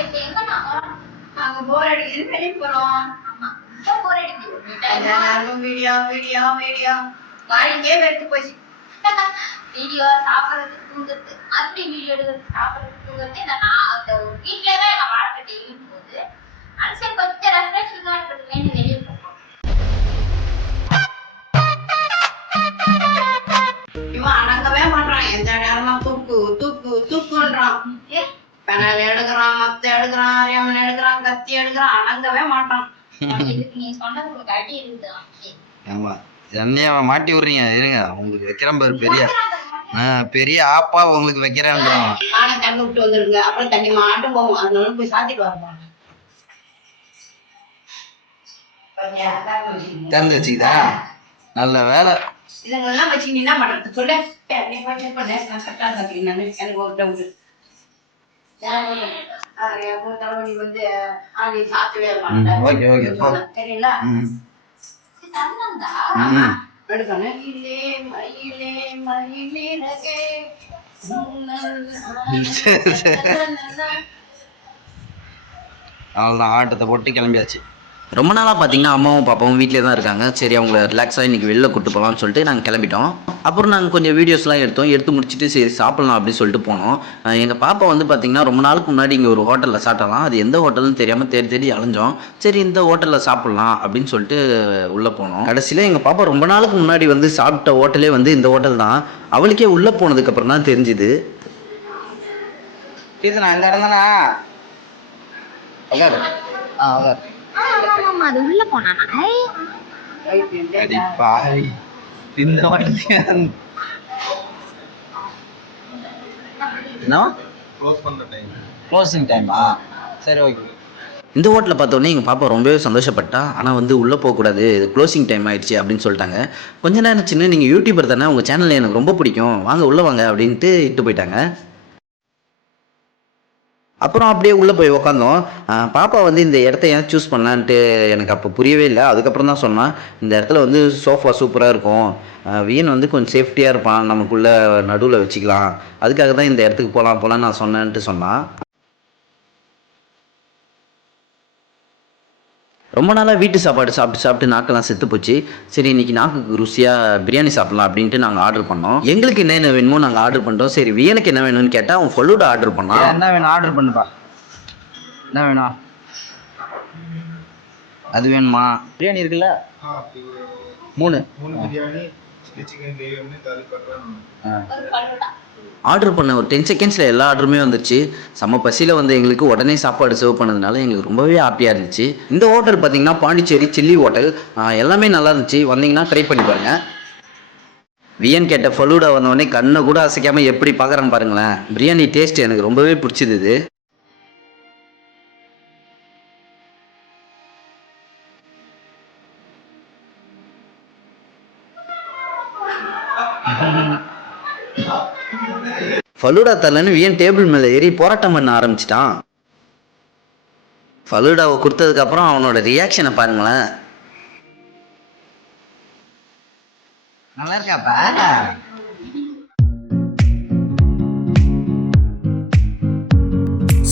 இப்ப எங்க நான் நாங்க போர் அடிக்குது வெளியே போறோம். ஆமா ரொம்ப போர் அடிக்குது. எல்லாருக்கும் வீடியோ வீடியோ வீடியோ. வாழ்க்கையே வெறுத்து போச்சு. வீடியோ சாப்பிடுறது தூங்குறது. மறுபடியும் வீடியோ எடுக்கிறது சாப்பிடுறது தூங்குறது. நான் அந்த தான் எங்க வாழ்க்கை டெய்லியும் போகுது மனுஷன் கொஞ்சம் ரெஃப்ரெஷிங்கா இருக்கிறது. வேண்டி வெளியே போகும். இவன் அடங்கவே மாட்டான் எந்த நேரமும் தூக்கு தூக்கு தூக்குன்றான். மத்த எடுக்கிறான் அரியவன் எடுக்கிறான் கத்தி எடுக்கிறான் அடங்கவே மாட்டான். இதுக்கு நீ சொன்னது உங்களுக்கு அடி இருக்குதான் ஆமா என்னைய மாட்டி விடுறீங்க இருங்க. உங்களுக்கு வைக்கிறேன் பாரு பெரிய பெரிய ஆப்பா உங்களுக்கு வைக்கிறேன் நானே தண்ணி விட்டு வந்துருங்க. அப்புறம் தண்ணி மாட்டும் போவோம். அதனால போய் சாத்திட்டு வரப்பா. திறந்து வச்சுக்கிதா? நல்ல வேலை. இதுங்கெல்லாம் வச்சு நீ என்ன பண்றது? சொல்லு. எனக்கு ஒரு. ஓகே ஓகே தெரியல. அவ்வளோதான் ஆட்டத்தை போட்டு கிளம்பியாச்சு. ரொம்ப நாளாக பார்த்தீங்கன்னா அம்மாவும் பாப்பாவும் வீட்டிலே தான் இருக்காங்க. சரி அவங்கள ரிலாக்ஸாக இன்றைக்கி வெளில கூட்டு போகலாம்னு சொல்லிட்டு நாங்கள் கிளம்பிட்டோம். அப்புறம் நாங்கள் கொஞ்சம் வீடியோஸ்லாம் எடுத்தோம். எடுத்து முடிச்சுட்டு சரி சாப்பிட்லாம் அப்படின்னு சொல்லிட்டு போனோம். எங்கள் பாப்பா வந்து பார்த்திங்கன்னா ரொம்ப நாளுக்கு முன்னாடி இங்கே ஒரு ஹோட்டலில் சாப்பிட்டலாம் அது எந்த ஹோட்டல்னு தெரியாமல் தேடி தேடி அலைஞ்சோம். சரி இந்த ஹோட்டலில் சாப்பிட்லாம் அப்படின்னு சொல்லிட்டு உள்ளே போனோம். கடைசியில் எங்கள் பாப்பா ரொம்ப நாளுக்கு முன்னாடி வந்து சாப்பிட்ட ஹோட்டலே வந்து இந்த ஹோட்டல் தான். அவளுக்கே உள்ளே போனதுக்கப்புறம் தான் தெரிஞ்சுது. டீச்சர் இந்த இடம் தானே? ஆ ஆமா அது உள்ள பாவி. என்ன க்ளோசிங் டைமா சரி ஓகே இந்த ஹோட்டலில் பார்த்தோன்னே எங்கள் பாப்பா ரொம்பவே சந்தோஷப்பட்டா. ஆனால் வந்து உள்ளே போகக்கூடாது க்ளோசிங் டைம் ஆயிடுச்சு அப்படின்னு சொல்லிட்டாங்க. கொஞ்ச நேரம் சின்ன நீங்கள் யூடியூபர் தானே உங்கள் சேனல் எனக்கு ரொம்ப பிடிக்கும். வாங்க உள்ளே வாங்க அப்படின்ட்டு இட்டு போயிட்டாங்க. அப்புறம் அப்படியே உள்ளே போய் உக்காந்தோம். பாப்பா வந்து இந்த இடத்த ஏன் சூஸ் பண்ணலான்ட்டு எனக்கு அப்போ புரியவே இல்லை. அதுக்கப்புறம் தான் சொன்னான் இந்த இடத்துல வந்து சோஃபா சூப்பராக இருக்கும். வீண் வந்து கொஞ்சம் சேஃப்டியாக இருப்பான். நமக்குள்ளே நடுவில் வச்சுக்கலாம். அதுக்காக தான் இந்த இடத்துக்கு போகலாம் போகலான்னு நான் சொன்னேன்ட்டு சொன்னான் ரொம்ப நாளாக வீட்டு சாப்பாடு சாப்பிட்டு சாப்பிட்டு நாக்கெல்லாம் செத்து போச்சு. சரி இன்னைக்கு நாக்குக்கு ருசியாக பிரியாணி சாப்பிடலாம் அப்படின்ட்டு நாங்கள் ஆர்டர் பண்ணோம். எங்களுக்கு என்னென்ன வேணுமோ நாங்கள் ஆர்டர் பண்ணிட்டோம் சரி வியனுக்கு என்ன வேணும்னு கேட்டால் அவன் ஃபலூடா ஆர்டர் பண்ணான். என்ன வேணும்? ஆர்டர் பண்ணுப்பா. என்ன வேணும்? அது வேணுமா? பிரியாணி இருக்குல்ல? மூணு. ஆ. ஆர்டர் பண்ண ஒரு டென் செகண்ட்ஸில் எல்லா ஆர்டருமே வந்துருச்சு. செம்ம பசியில் வந்து எங்களுக்கு உடனே சாப்பாடு சர்வ் பண்ணதுனால எங்களுக்கு ரொம்பவே ஹாப்பியாக இருந்துச்சு. இந்த ஹோட்டல் பார்த்தீங்கன்னா பாண்டிச்சேரி சில்லி ஹோட்டல் எல்லாமே நல்லா இருந்துச்சு. வந்தீங்கன்னா ட்ரை பண்ணி பாருங்க. வியன் கேட்ட ஃபலூடா வந்தவொடனே கண்ணை கூட அசைக்காமல் எப்படி பார்க்குறான்னு பாருங்களேன். பிரியாணி டேஸ்ட் எனக்கு ரொம்பவே பிடிச்சது ஃபலூடா தரலன்னு வியன் டேபிள் மேலே ஏறி போராட்டம் பண்ண ஆரம்பிச்சிட்டான். ஃபலூடாவை கொடுத்ததுக்கப்புறம் அவனோட ரியாக்ஷனை பாருங்களேன். நல்லா இருக்காப்பா?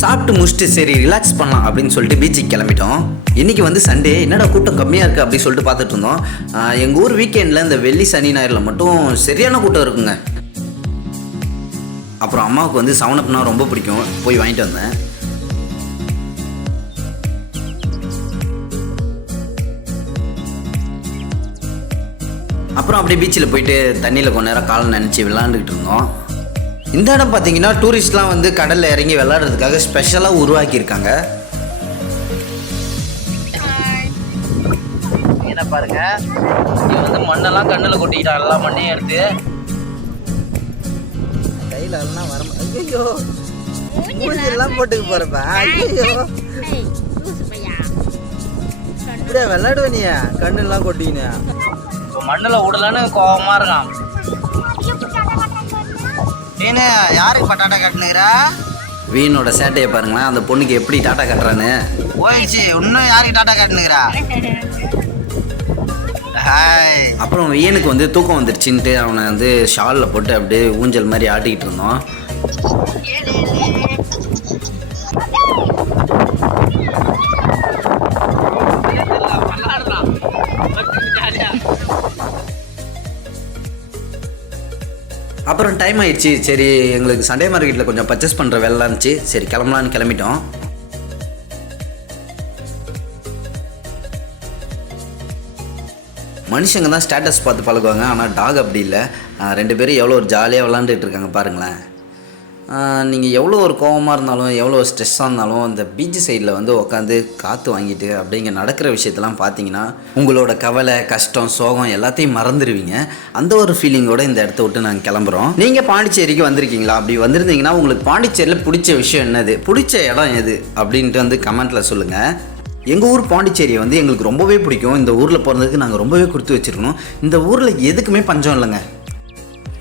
சாப்பிட்டு முடிச்சுட்டு சரி ரிலாக்ஸ் பண்ணலாம் அப்படின்னு சொல்லிட்டு பீச்சுக்கு கிளம்பிட்டோம். இன்னைக்கு வந்து சண்டே என்னடா கூட்டம் கம்மியாக இருக்குது அப்படின்னு சொல்லிட்டு பார்த்துட்டு இருந்தோம். எங்கள் ஊர் வீக்கெண்டில் இந்த வெள்ளி சனி ஞாயிறில் மட்டும் சரியான கூட்டம் இருக்குங்க. அப்புறம் அம்மாவுக்கு வந்து செவனப்னா ரொம்ப பிடிக்கும். போய் வாங்கிட்டு வந்தேன். அப்புறம் அப்படியே பீச்சில் போயிட்டு தண்ணியில் கொஞ்ச நேரம் காலம் நினச்சி விளாண்டுக்கிட்டு இருந்தோம். இந்த இடம் பார்த்தீங்கன்னா டூரிஸ்ட்லாம் வந்து கடலில் இறங்கி விளையாடுறதுக்காக ஸ்பெஷலாக உருவாக்கியிருக்காங்க. என்ன பாருங்க. இங்க வந்து மண்ணெல்லாம் கண்ணுல கொட்டிக்கிட்டான் எல்லா மண்ணையும் எடுத்து. கையில எல்லாம் வர ஐயோ மூஞ்செல்லாம் போட்டுக்க போறப்ப. ஐயோ இப்படியா விளையாடுவ நீ? கண்ணெல்லாம் கொட்டிக்கினு. இப்போ மண்ணுல விடலன்னு கோவமா இருக்கான். நீனு யாருக்கு பட்டாட்டா கட்டுனுக்கிறா? வீணோட சேட்டையை பாருங்களேன் அந்த பொண்ணுக்கு எப்படி டாட்டா கட்டுறான்னு. போயிடுச்சு. இன்னும் யாருக்கு டாட்டா காட்டுனுக்கிறா? ஹாய். அப்புறம் வீணுக்கு வந்து தூக்கம் வந்துருச்சுன்ட்டு அவனை வந்து ஷாலில் போட்டு அப்படியே ஊஞ்சல் மாதிரி ஆட்டிக்கிட்டு இருந்தோம். அப்புறம் டைம் ஆயிடுச்சு. சரி எங்களுக்கு சண்டே மார்க்கெட்டில் கொஞ்சம் பர்ச்சேஸ் பண்ணுற வேலை இருந்துச்சு. சரி கிளம்பலான்னு கிளம்பிட்டோம். மனுஷங்க தான் ஸ்டேட்டஸ் பார்த்து பழகுவாங்க. ஆனால் டாக் அப்படி இல்லை. ரெண்டு பேரும் எவ்வளோ ஒரு ஜாலியாக விளாண்டுட்டு இருக்காங்க பாருங்களேன். நீங்கள் எவ்வளோ ஒரு கோவமாக இருந்தாலும் எவ்வளோ ஸ்ட்ரெஸ்ஸாக இருந்தாலும் அந்த பீச் சைடில் வந்து உட்காந்து காற்று வாங்கிட்டு அப்படிங்க நடக்கிற விஷயத்தெல்லாம் பார்த்தீங்கன்னா உங்களோட கவலை கஷ்டம் சோகம் எல்லாத்தையும் மறந்துடுவீங்க அந்த ஒரு ஃபீலிங்கோட இந்த இடத்த விட்டு நாங்கள் கிளம்புறோம். நீங்கள் பாண்டிச்சேரிக்கு வந்திருக்கீங்களா? அப்படி வந்திருந்தீங்கன்னா உங்களுக்கு பாண்டிச்சேரியில் பிடிச்ச விஷயம் என்னது? பிடிச்ச இடம் எது? அப்படின்ட்டு வந்து கமெண்ட்டில் சொல்லுங்கள் எங்கள் ஊர் பாண்டிச்சேரியை வந்து எங்களுக்கு ரொம்பவே பிடிக்கும். இந்த ஊரில் பிறந்ததுக்கு நாங்கள் ரொம்பவே கொடுத்து வச்சுருக்கணும். இந்த ஊரில் எதுக்குமே பஞ்சம் இல்லைங்க.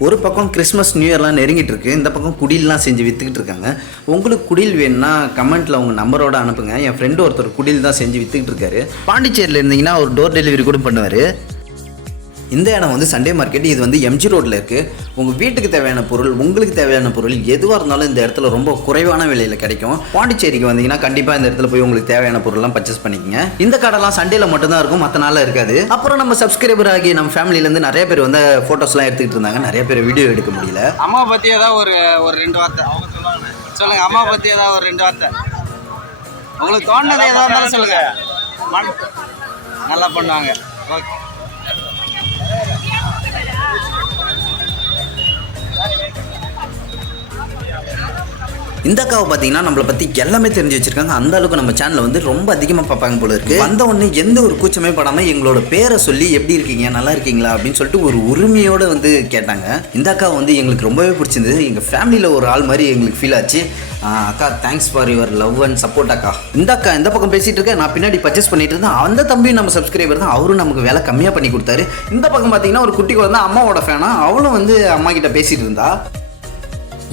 ஒரு பக்கம் கிறிஸ்மஸ் நியூ இயர்லாம் நெருங்கிட்டு இருக்கு இந்த பக்கம் குடில்லாம் செஞ்சு விற்றுக்கிட்டு இருக்காங்க உங்களுக்கு குடில் வேணும்னா கமெண்ட்டில் உங்கள் நம்பரோட அனுப்புங்க. என் ஃப்ரெண்டு ஒருத்தர் குடில் தான் செஞ்சு விற்றுக்கிட்டு இருக்காரு பாண்டிச்சேரியில் இருந்தீங்கன்னா ஒரு டோர் டெலிவரி கூட பண்ணுவார். இந்த இடம் வந்து சண்டே மார்க்கெட் இது வந்து எம்ஜி ரோட்டில் இருக்குது உங்கள் வீட்டுக்கு தேவையான பொருள் உங்களுக்கு தேவையான பொருள் எதுவாக இருந்தாலும் இந்த இடத்துல ரொம்ப குறைவான விலையில் கிடைக்கும். பாண்டிச்சேரிக்கு வந்தீங்கன்னா கண்டிப்பாக இந்த இடத்துல போய் உங்களுக்கு தேவையான பொருள்லாம் பர்ச்சேஸ் பண்ணிக்கங்க. இந்த கடைலாம் சண்டேல மட்டும்தான் இருக்கும் மற்ற நாளில் இருக்காது. அப்புறம் நம்ம சப்ஸ்கிரைபர் ஆகி நம்ம ஃபேமிலியிலேருந்து நிறைய பேர் வந்து ஃபோட்டோஸ்லாம் எடுத்துக்கிட்டு இருந்தாங்க. நிறைய பேர் வீடியோ எடுக்க முடியல. அம்மா பற்றி ஏதாவது ஒரு ஒரு ரெண்டு வார்த்தை. சொல்லுங்க அம்மா பற்றி ஏதாவது ஒரு ரெண்டு வார்த்தை. உங்களுக்கு தோணுனது ஏதாவது இருந்தாலும் சொல்லுங்க. நல்லா பண்ணுவாங்க. ஓகே. இந்த அக்காவை பார்த்தீங்கன்னா நம்மளை பற்றி எல்லாமே தெரிஞ்சு வச்சிருக்காங்க. அந்த அளவுக்கு நம்ம சேனலை வந்து ரொம்ப அதிகமாக பார்ப்பாங்க போல இருக்கு. வந்த உடனே எந்த ஒரு கூச்சமே படாமல் எங்களோட பேரை சொல்லி எப்படி இருக்கீங்க நல்லா இருக்கீங்களா அப்படின்னு சொல்லிட்டு ஒரு உரிமையோடு வந்து கேட்டாங்க. இந்த அக்கா வந்து எங்களுக்கு ரொம்பவே பிடிச்சிருந்தது. எங்கள் ஃபேமிலியில் ஒரு ஆள் மாதிரி எங்களுக்கு ஃபீல் ஆச்சு. அக்கா thanks for your love and support அக்கா. இந்த அக்கா இந்த பக்கம் பேசிட்டு இருக்கேன் நான் பின்னாடி பர்ச்சேஸ் பண்ணிட்டு இருந்தேன். அந்த தம்பியும் நம்ம சப்ஸ்கிரைபர் தான். அவரும் நமக்கு வேலை கம்மியாக பண்ணி கொடுத்தாரு. இந்த பக்கம் பார்த்தீங்கன்னா ஒரு குட்டி குழந்தை அம்மாவோட ஃபேனா அவளும் வந்து அம்மா கிட்ட பேசிட்டு இருந்தா.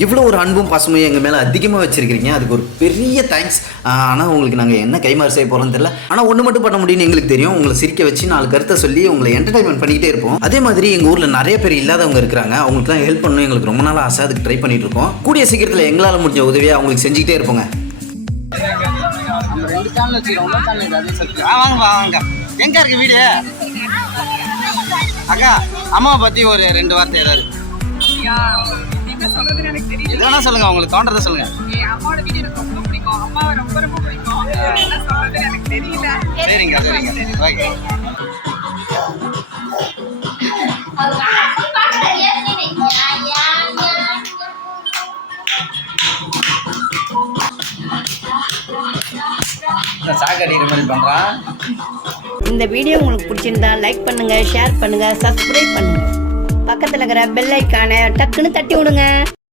இவ்வளோ ஒரு அன்பும் பசுமையும் எங்கள் மேலே அதிகமாக வச்சுருக்கிறீங்க. அதுக்கு ஒரு பெரிய தேங்க்ஸ் ஆனால் உங்களுக்கு நாங்கள் என்ன கைமாறு செய்ய போகிறோம்னு தெரியல. ஆனால் ஒன்று மட்டும் பண்ண முடியும்னு எங்களுக்கு தெரியும். உங்களை சிரிக்க வச்சு நாலு கருத்தை சொல்லி உங்களை என்டர்டைன்மெண்ட் பண்ணிக்கிட்டே இருப்போம். அதே மாதிரி எங்கள் ஊரில் நிறைய பேர் இல்லாதவங்க இருக்கிறாங்க. அவங்களுக்கு தான் ஹெல்ப் பண்ணணும் எங்களுக்கு ரொம்ப நாள் ஆசை. அதுக்கு ட்ரை பண்ணிட்டு இருக்கோம். கூடிய சீக்கிரத்தில் எங்களால் முடிஞ்ச உதவியை அவங்களுக்கு செஞ்சுக்கிட்டே இருப்போங்க. எங்க இருக்கு வீடு அக்கா அம்மாவை பத்தி ஒரு ரெண்டு வார்த்தை ஏதாவது. வேணா சொல்லுங்க உங்களுக்கு தோன்றதை சொல்லுங்க. என் அம்மாவோட வீடியோ எனக்கு ரொம்ப பிடிக்கும். அம்மாவை ரொம்ப ரொம்ப பிடிக்கும். என்ன சொல்றதுன்னு எனக்கு தெரியல. சரிங்க சரிங்க. ஓகே மாதிரி இந்த வீடியோ உங்களுக்கு பிடிச்சிருந்தா லைக் பண்ணுங்க ஷேர் பண்ணுங்க சப்ஸ்கிரைப் பண்ணுங்க. பக்கத்தில் இருக்கிற பெல் ஐக்கானை டக்குன்னு தட்டி விடுங்க.